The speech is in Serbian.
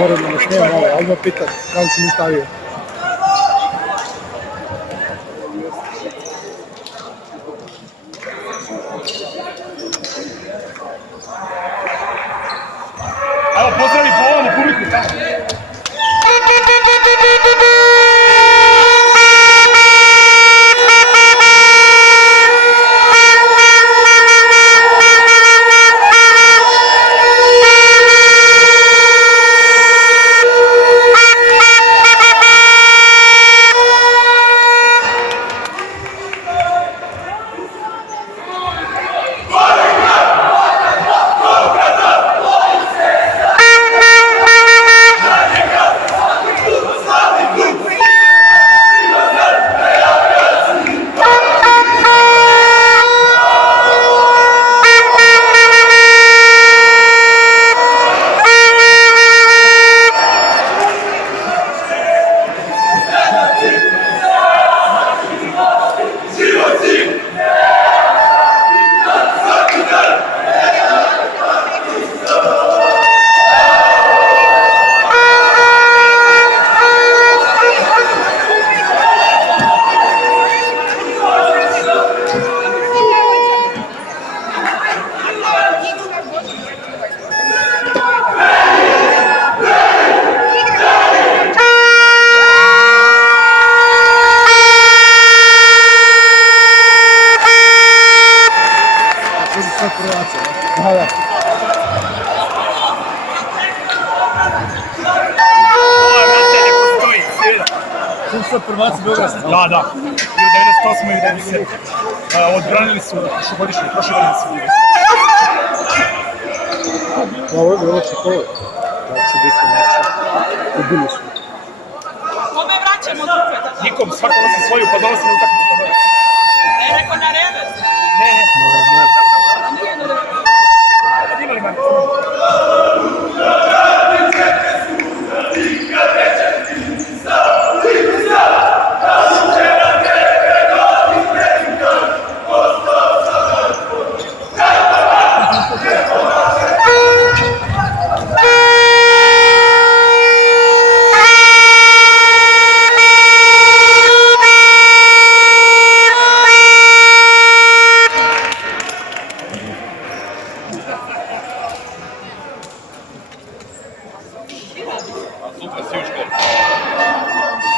moram da me snima malo, odmah pitam da li si mi stavio. Evo, pozdravi po ovom publiku tamo. Sad prvaci Beograda. Da. I u 98. i u 90. Odbranili su prošle godine su bili. Ovo je bilo čekove. Da će biti neće. Ubili su. Kome vraćamo druge? Nikom, svako nosi svoju, pa donosimo utakmicu. Neko na redu. Ne.